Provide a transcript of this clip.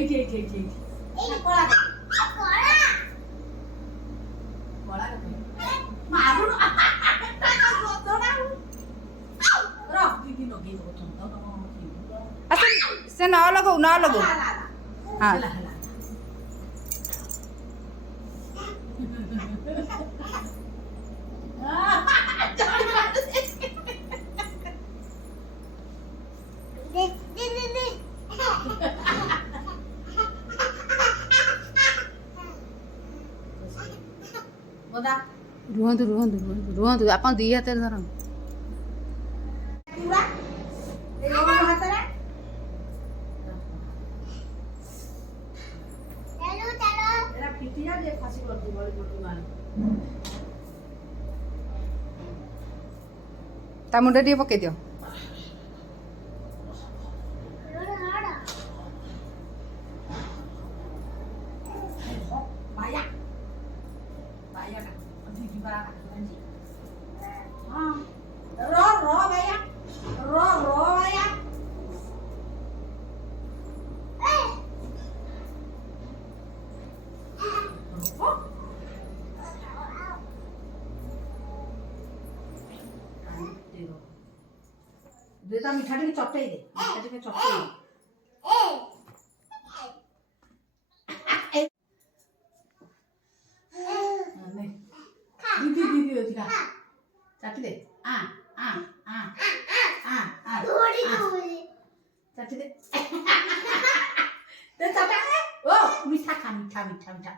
ଏଇଠି କଳା କଳା ମାରୁନ ଦିଦି ଲଗେଇ से न लगो न लगो हाँ ହେଲା ହେଲା ବଦା रुहतु रुहतु रुहतु रुहतु आप दी हाथ धर ପୁରା ଏ ହାତରେ ଏରା ଫିଟି ଯା ଯେ ଫାସି କରିଦି ବଳି ପଟୁ ମାର ता मुंडे टे पकई दियो बाया बाया का दिदी बा हां रो बाया रो बाया देता मीठा टी चटई दे मीठा टी चटई दीदी दीदी होती का चाटी दे आ थोड़ी थोड़ी चाटी दे ते चाटा ओ मीठा खा मीठा मीठा मीठा